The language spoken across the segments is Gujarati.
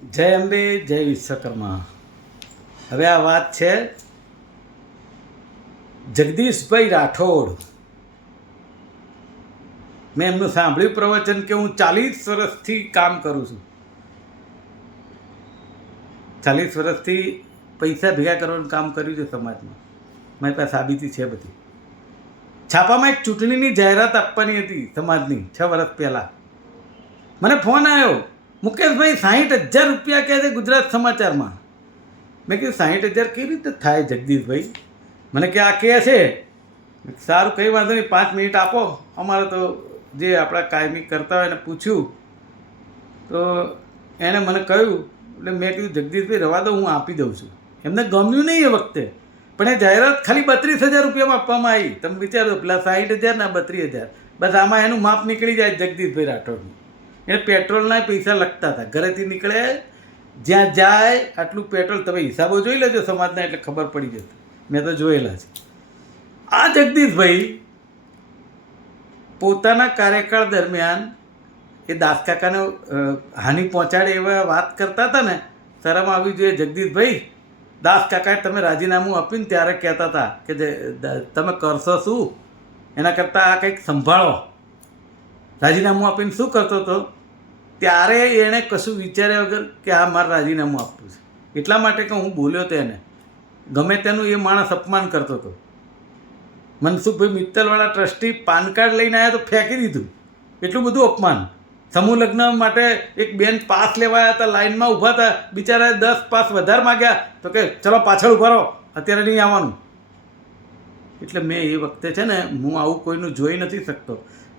જય અંબે જય વિશ્વકર્મા. હવે આ વાત છે જગદીશભાઈ રાઠોડ. મેં એમનું સાંભળ્યું પ્રવચન કે હું 40 વર્ષથી કામ કરું છું. 40 વર્ષથી પૈસા ભેગા કરવાનું કામ કર્યું છે સમાજમાં. મારી પાસે સાબિતી છે બધી. છાપામાં એક ચૂંટણીની જાહેરાત આપવાની હતી સમાજની 6 વર્ષ પહેલાં. મને ફોન આવ્યો, મુકેશભાઈ 60,000 રૂપિયા કહે છે ગુજરાત સમાચારમાં. મેં કીધું 60,000 કેવી રીતે થાય જગદીશભાઈ? મને કે આ કહે છે. સારું, કંઈ વાંધો નહીં, 5 મિનિટ આપો. અમારે તો જે આપણા કાયમી કરતા હોય એને પૂછ્યું તો એણે મને કહ્યું, એટલે મેં કીધું જગદીશભાઈ રવા દો, હું આપી દઉં છું. એમને ગમ્યું નહીં એ વખતે, પણ એ જાહેરાત ખાલી 32,000 રૂપિયામાં આપવામાં આવી. તમે વિચારો, પેલા 60,000 ના 32,000, બસ આમાં એનું માપ નીકળી જાય જગદીશભાઈ રાઠોડનું. એને પેટ્રોલના પૈસા લગતા હતા. ઘરેથી નીકળે, જ્યાં જાય આટલું પેટ્રોલ. તમે હિસાબો જોઈ લેજો સમાજના, એટલે ખબર પડી જશે. મેં તો જોયેલા છે. આ જગદીશભાઈ પોતાના કાર્યકાળ દરમિયાન એ દાસકાકાને હાનિ પહોંચાડે એવા વાત કરતા હતા ને, શરમ આવવી જોઈએ જગદીશભાઈ. દાસકાકાએ તમે રાજીનામું આપ્યું ને ત્યારે કહેતા હતા કે તમે કરશો શું, એના કરતાં આ કંઈક સંભાળો. રાજીનામું આપીને શું કરતો હતો? ત્યારે એણે કશું વિચાર્યા વગર કે આ મારે રાજીનામું આપવું છે. એટલા માટે કે હું બોલ્યો તો એને ગમે તેનું એ માણસ અપમાન કરતો હતો. મનસુખભાઈ મિત્તલવાળા ટ્રસ્ટી પાન કાર્ડ લઈને આવ્યા તો ફેંકી દીધું. એટલું બધું અપમાન. સમૂહ લગ્ન માટે એક બેન પાસ લેવા આવ્યા હતા, લાઇનમાં ઊભા હતા, બિચારાએ 10 પાસ વધારે માગ્યા તો કે ચલો પાછળ ઊભા રહો, અત્યારે નહીં આવવાનું. એટલે મેં એ વખતે છે ને, હું આવું કોઈનું જોઈ નથી શકતો.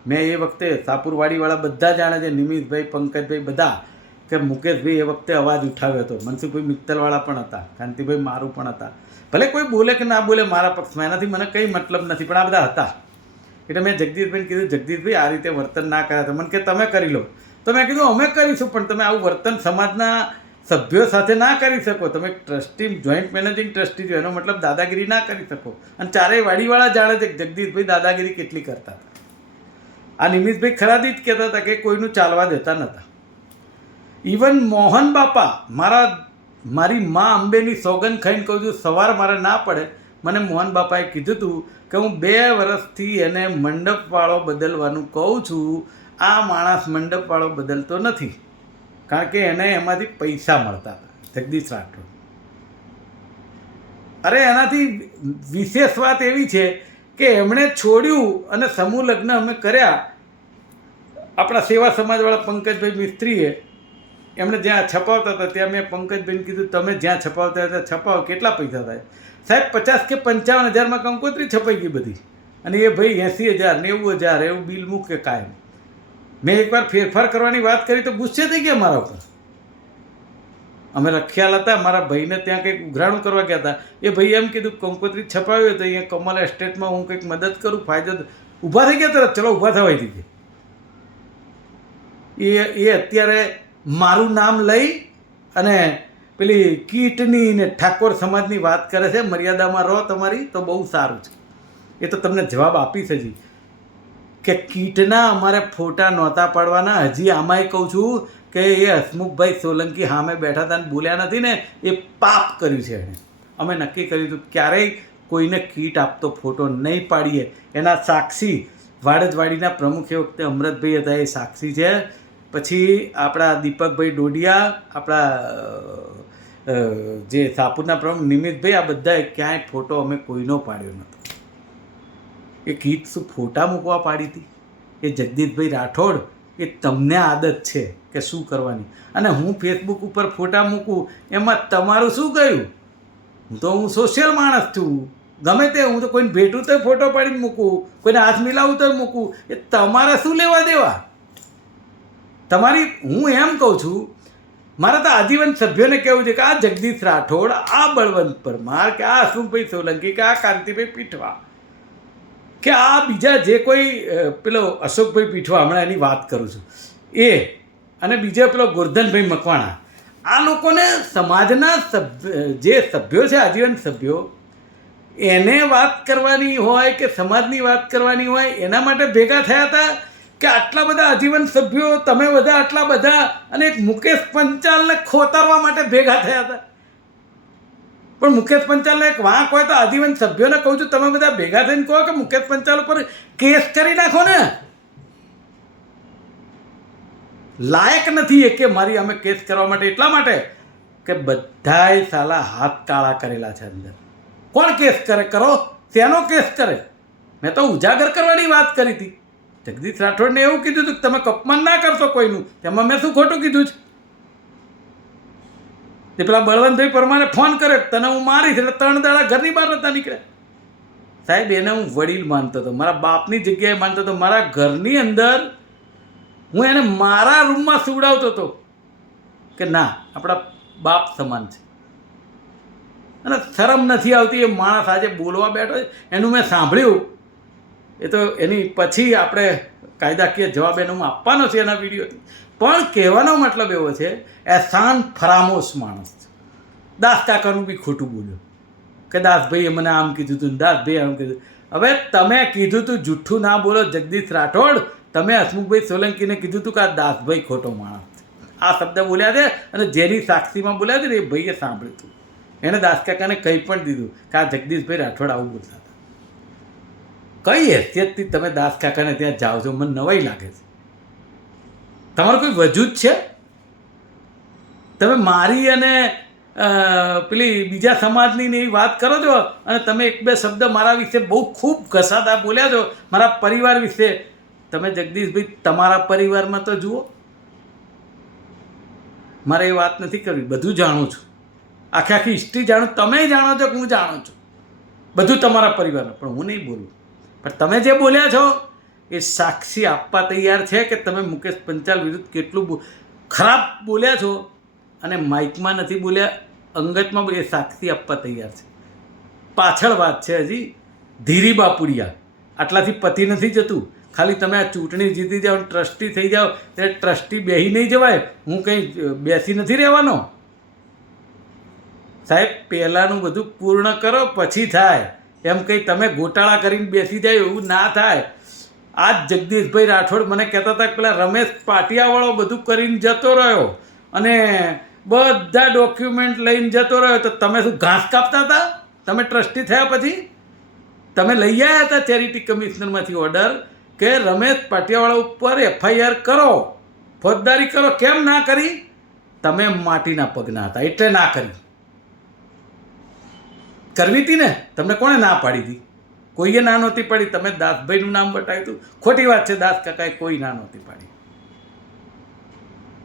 મેં એ વખતે સાપુરવાડીવાળા બધા જાણે છે, નિમિતભાઈ, પંકજભાઈ, બધા, કે મુકેશભાઈ એ વખતે અવાજ ઉઠાવ્યો હતો. મનસુખભાઈ મિત્તલવાળા પણ હતા, કાંતિભાઈ મારું પણ હતા. ભલે કોઈ બોલે કે ના બોલે મારા પક્ષમાં, એનાથી મને કંઈ મતલબ નથી, પણ આ બધા હતા. એટલે મેં જગદીશભાઈને કીધું, જગદીશભાઈ આ રીતે વર્તન ના કર્યા. તો મને કે તમે કરી લો. તો મેં કીધું અમે કરીશું, પણ તમે આવું વર્તન સમાજના સભ્યો સાથે ના કરી શકો. તમે ટ્રસ્ટી, જોઈન્ટ મેનેજિંગ ટ્રસ્ટી છો, એનો મતલબ દાદાગીરી ના કરી શકો. અને ચારેય વાડીવાળા જાણે છે કે જગદીશભાઈ દાદાગીરી કેટલી કરતા હતા. આ નિમિતભાઈ ખરાદી જ કહેતા હતા કે કોઈનું ચાલવા દેતા નહોતા. ઇવન મોહન બાપા, મારી મા અંબેની સોગંદ ખાઈને કહું છું, સવાર મારે ના પડે, મને મોહન બાપાએ કીધું હતું કે હું 2 વર્ષથી એને મંડપવાળો બદલવાનું કહું છું. આ માણસ મંડપવાળો બદલતો નથી, કારણ કે એને એમાંથી પૈસા મળતા હતા. જગદીશ રાઠોડ. અરે એનાથી વિશેષ વાત એવી છે કે એમણે છોડ્યું અને સમૂહ લગ્ન અમે કર્યા. આપણા સેવા સમાજવાળા પંકજભાઈ મિસ્ત્રીએ, એમણે જ્યાં છપાવતા હતા ત્યાં મેં પંકજભાઈને કીધું તમે જ્યાં છપાવતા હતા છપાવો, કેટલા પૈસા થાય? સાહેબ 50,000 કે 55,000માં કંકોત્રી છપાઈ ગઈ બધી. અને એ ભાઈ 80,000 90,000 એવું બિલ મૂકે કાયમ. મેં એકવાર ફેરફાર કરવાની વાત કરી તો ગુસ્સે થઈ ગયા મારા ઉપર. અમે રખિયાલ હતા, મારા ભાઈને ત્યાં કંઈક ઉઘરાણું કરવા ગયા હતા. એ ભાઈ એમ કીધું કંકોત્રી છપાવી હોય તો અહીંયા કમલ એસ્ટેટમાં હું કંઈક મદદ કરું, ફાયદો. ઊભા થઈ ગયા તરત, ચલો ઊભા થવાઈ દીધી. એ અત્યારે મારું નામ લઈ અને પેલી કીટની ને ઠાકોર સમાજની વાત કરે છે. મર્યાદામાં રહો તમારી તો બહુ સારું છે. એ તો તમને જવાબ આપીશ હજી કે કીટના અમારે ફોટા નહોતા પાડવાના. હજી આમાંય કહું છું કે એ હસમુખભાઈ સોલંકી સામે બેઠા હતા ને બોલ્યા નથી ને, એ પાપ કર્યું છે એણે. અમે નક્કી કર્યું હતું ક્યારેય કોઈને કીટ આપતો ફોટો નહીં પાડીએ. એના સાક્ષી વાડજવાડીના પ્રમુખ એ વખતે અમૃતભાઈ હતા, એ સાક્ષી છે. પછી આપણા દીપકભાઈ ડોડિયા, આપણા જે સાપુરના પ્રમુખ નિમિતભાઈ, આ બધાએ ક્યાંય ફોટો અમે કોઈનો પાડ્યો નહોતો. એ કીટ શું ફોટા મૂકવા પાડી હતી? એ જગદીશભાઈ રાઠોડ, એ તમને આદત છે કે શું કરવાની. અને હું ફેસબુક ઉપર ફોટા મૂકું એમાં તમારું શું ગયું? હું સોશિયલ માણસ છું. ગમે તે, હું તો કોઈને ભેટું તો ફોટો પાડીને મૂકું, કોઈને હાથ મિલાવું તો મૂકું. એ તમારે શું લેવા દેવા તમારી? હું એમ કહું છું, મારે તો આજીવન સભ્યોને કહેવું છે કે આ જગદીશ રાઠોડ, આ બળવંત પરમાર, કે આ હસમુખભાઈ સોલંકી, કે આ કાંતિભાઈ પીઠવા, કે આ બીજા જે કોઈ પેલો અશોકભાઈ પીઠવા, હમણાં એની વાત કરું છું, એ, અને બીજા પેલો ગોરધનભાઈ મકવાણા, આ લોકોને સમાજના જે સભ્યો છે, આજીવન સભ્યો, એને વાત કરવાની હોય કે સમાજની વાત કરવાની હોય, એના માટે ભેગા થયા હતા કે આટલા બધા આજીવન સભ્યો તમે બધા આટલા બધા અને એક મુકેશ પંચાલને ખોતરવા માટે ભેગા થયા હતા. પણ મુકેશ પંચાલનો એક વાંક હોય તો આજીવન સભ્યોને કહું છું, તમે બધા ભેગા થઈને કહો કે મુકેશ પંચાલ ઉપર કેસ કરી નાખો ને. લાયક નથી એ કે મારી અમે કેસ કરવા માટે, એટલા માટે કે બધાય સાલા હાથ કાળા કરેલા છે અંદર. કોણ કેસ કરે? કરો. શેનો કેસ કરે? મેં તો ઉજાગર કરવાની વાત કરી હતી. જગદીશ રાઠોડને એવું કીધું હતું કે તમે અપમાન ના કરશો કોઈનું. તેમાં મેં શું ખોટું કીધું છે? તે પેલા બળવંતભાઈ પરમારે ફોન કર્યો, તને હું મારીશ, એટલે 3 દાડા ઘરની બહાર નતા નીકળ્યા. સાહેબ, એને હું વડીલ માનતો હતો, મારા બાપની જગ્યાએ માનતો હતો. મારા ઘરની અંદર હું એને મારા રૂમમાં સુવડાવતો હતો કે ના, આપણા બાપ સમાન છે. અને શરમ નથી આવતી એ માણસ આજે બોલવા બેઠો છે. એનું મેં સાંભળ્યું, એ તો એની પછી આપણે કાયદાકીય જવાબ એનો હું આપવાનો છે એના વિડીયોથી. પણ કહેવાનો મતલબ એવો છે, એહસાન ફરામોશ માણસ છે. દાસ કાકાનું બી ખોટું બોલ્યો કે દાસભાઈએ મને આમ કીધું હતું, દાસભાઈ આમ કીધું. હવે તમે કીધું હતું, જુઠ્ઠું ના બોલો જગદીશ રાઠોડ. તમે હસમુખભાઈ સોલંકીને કીધું હતું કે આ દાસભાઈ ખોટો માણસ છે. આ શબ્દ બોલ્યા છે અને જેની સાક્ષીમાં બોલ્યા છે ને એ ભાઈએ સાંભળ્યું હતું. એને દાસકાકાને કંઈ પણ દીધું કે આ જગદીશભાઈ રાઠોડ આવું બોલતા હતા. કઈ હેસિયતથી તમે દાસકાકાને ત્યાં જાઓ છો? મને નવાઈ લાગે છે. તમારું કોઈ વજૂદ છે? તમે મારી અને પેલી બીજા સમાજની ને એવી વાત કરો છો અને તમે 1-2 શબ્દ મારા વિશે બહુ ખૂબ ઘસાતા બોલ્યા છો, મારા પરિવાર વિશે. તમે જગદીશભાઈ તમારા પરિવારમાં તો જુઓ. મારે એ વાત નથી કરવી, બધું જાણું છું, આખી હિસ્ટ્રી જાણું. તમે જાણો છો કે હું જાણું છું બધું તમારા પરિવારમાં, પણ હું નહીં બોલું. પણ તમે જે બોલ્યા છો એ સાક્ષી આપવા તૈયાર છે કે તમે મુકેશ પંચાલ વિરુદ્ધ કેટલું ખરાબ બોલ્યા છો. અને માઇકમાં નથી બોલ્યા, અંગતમાં એ સાક્ષી આપવા તૈયાર છે. પાછળ વાત છે હજી. ધીરી બાપુડિયા, આટલાથી પતિ નથી જતું. ખાલી તમે આ ચૂંટણી જીતી જાઓ, ટ્રસ્ટી થઈ જાઓ, ત્યારે ટ્રસ્ટી બેસી નહીં જવાય. હું કંઈ બેસી નથી રહેવાનો. સાહેબ, પહેલાંનું બધું પૂર્ણ કરો પછી થાય. એમ કંઈ તમે ગોટાળા કરીને બેસી જાય એવું ના થાય. આજ જગદીશભાઈ રાઠોડ મને કહેતા હતા કે પેલા રમેશ પાટિયાવાળો બધું કરીને જતો રહ્યો અને બધા ડોક્યુમેન્ટ લઈને જતો રહ્યો. તો તમે શું ઘાસ કાપતા હતા? તમે ટ્રસ્ટી થયા પછી તમે લઈ આવ્યા હતા ચેરિટી કમિશનરમાંથી ઓર્ડર કે રમેશ પાટિયાવાળા ઉપર FIR કરો, ફોજદારી કરો. કેમ ના કરી? તમે માટીના પગના હતા એટલે ના કરી. કરવી હતી ને? તમને કોણે ના પાડી હતી? કોઈએ ના નહોતી પાડી. તમે દાસભાઈનું નામ બતાવ્યું હતું. ખોટી વાત છે, દાસ કાકાએ કોઈ ના નહોતી પાડી.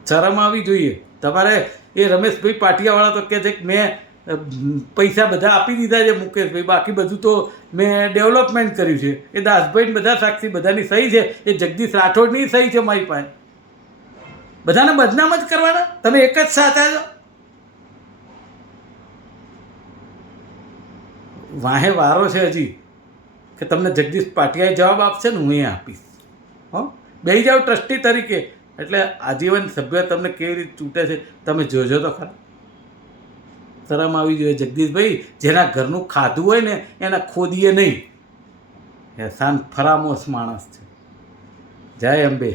શરમ આવી જોઈએ તમારે. એ રમેશભાઈ પાટિયાવાળા તો કહે છે કે મેં પૈસા બધા આપી દીધા છે મુકેશભાઈ, બાકી બધું તો મેં ડેવલપમેન્ટ કર્યું છે. એ દાસભાઈને બધા સાક્ષી, બધાની સહી છે. એ જગદીશ રાઠોડની સહી છે મારી પાસે. બધાને બદનામ જ કરવાના. તમે એક જ સાચા છો. વાહે વારો છે હજી કે તમને જગદીશ પાટિયાએ જવાબ આપશે ને હું એ આપીશ. બેસી જાઓ ટ્રસ્ટી તરીકે, એટલે આજીવન સભ્ય તમને કેવી રીતે ચૂંટે છે તમે જોજો તો ખરા. શરમ આવી જોઈએ જગદીશભાઈ. જેના ઘરનું ખાધું હોય ને એના ખોદીએ નહીં. એહસાન ફરામોશ માણસ છે. જય અંબે.